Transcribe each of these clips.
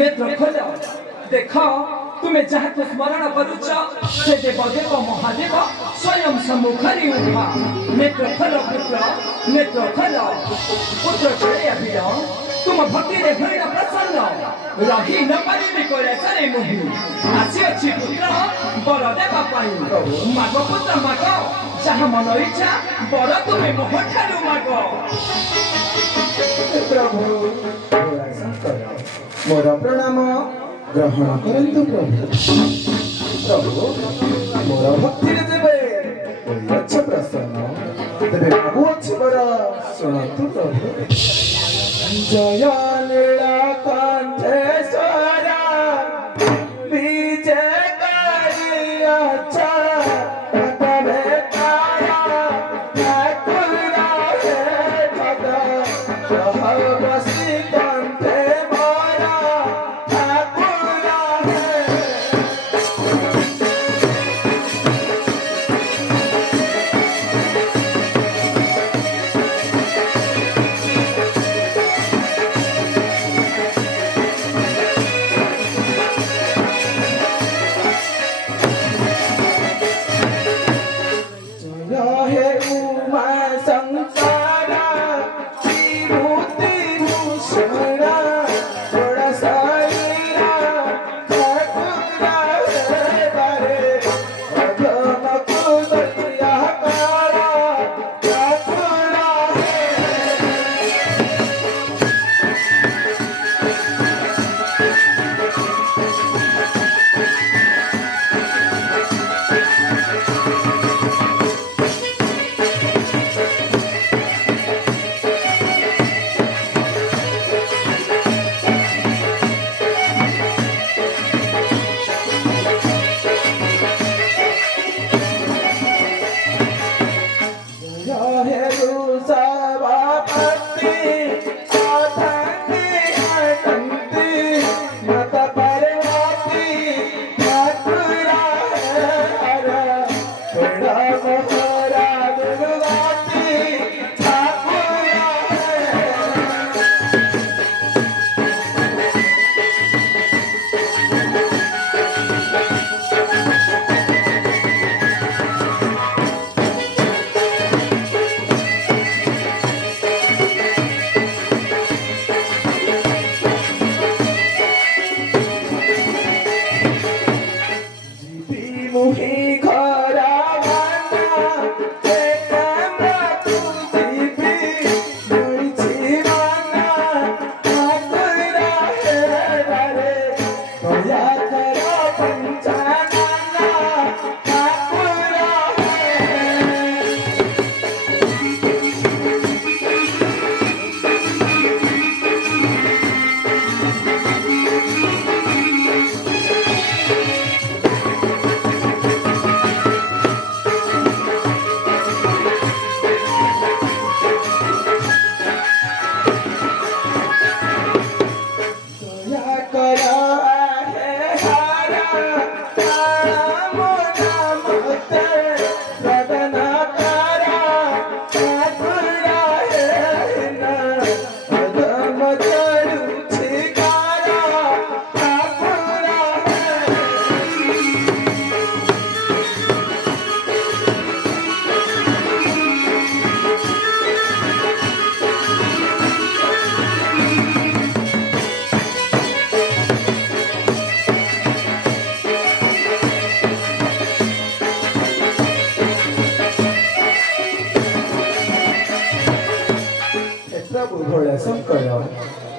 नेत्र खोल देख तुम्हें जहाँ तो स्मरण करुच से देवदेव महादेव स्वयं सम्मुखरी उठा नेत्र खोल पुत्र नेत्र खोल पुत्र चढ़े प्रिय तुम भक्ति रे भरीण प्रसन्न रही न पारिबी कैलासरे मुहि आसी अछि पुत्र बर देवा पाई माग पुत्र माग जहाँ मन इच्छा बर तुम्हें मोह ठारू माग प्रभु मोर प्रणाम ग्रहण करंतु प्रभु मोर भक्ति देवे अच्छे प्रसन्न तेरे प्रभु अच्छे बर शुणु प्रभु जय लीला कंठेश्वरा विजय करी अच्छा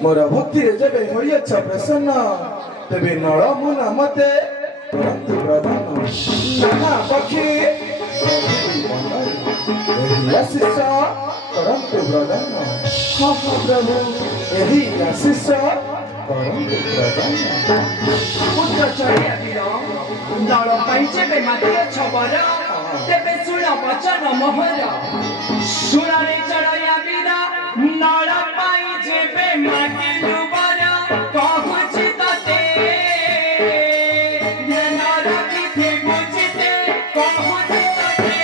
मोर भक्तिरे जेबे होइछ प्रसन्न तेबे नळ मन मते परन्तु प्रधान नाना पक्षी एही आशीष परन्तु प्रधान हाँ हाँ प्रभु एही आशीष परन्तु प्रधान पुत्र चढ़िया वीर नल पाई जेबे मातिए छबर तेबे सुन वचन मोहर सुनारे चढ़िया वीर नल पाई जेबे माति डुबर कहूछि तते नर किथे बुझिते कहूछि तते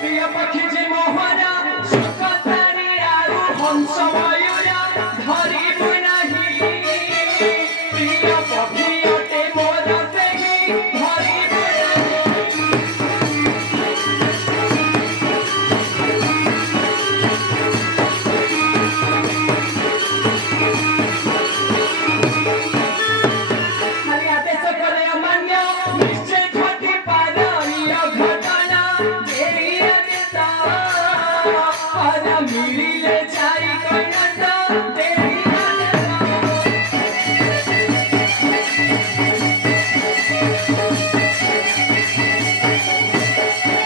प्रिय पक्षी जे मोहरा सुखतारी आरु हंस मयूरा धरिबु नाही प्रिय पक्षी अटे मोर सेही धरिबु नाही खाली आदेश करे अमान्य निश्चय घटी पारणीय घटना देरी अदिता पर मिलिले जाई कयता देरी अदिता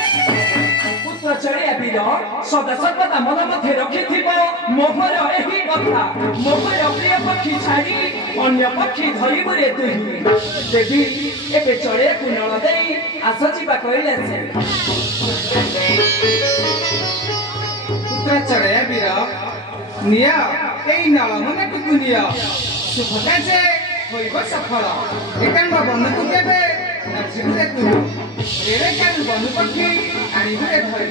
पुत्र चढ़िया वीर सदा सर्वदा मन मध्य रखिथिब मोहर एही कथा मोहर प्रिय पक्षी छाड़ी अन्य पक्षी धरिबु रे तुही देवी एबे चढ़े कुनल देई आस जिबा कहिला से पुत्र चढ़या वीर निया एई नळ मने टुकु निया सुभका जे होइब सफल एकांग बनुकु देबे नाचिबु रे तू एरे कानु बनु पक्षी आनिबु रे धरि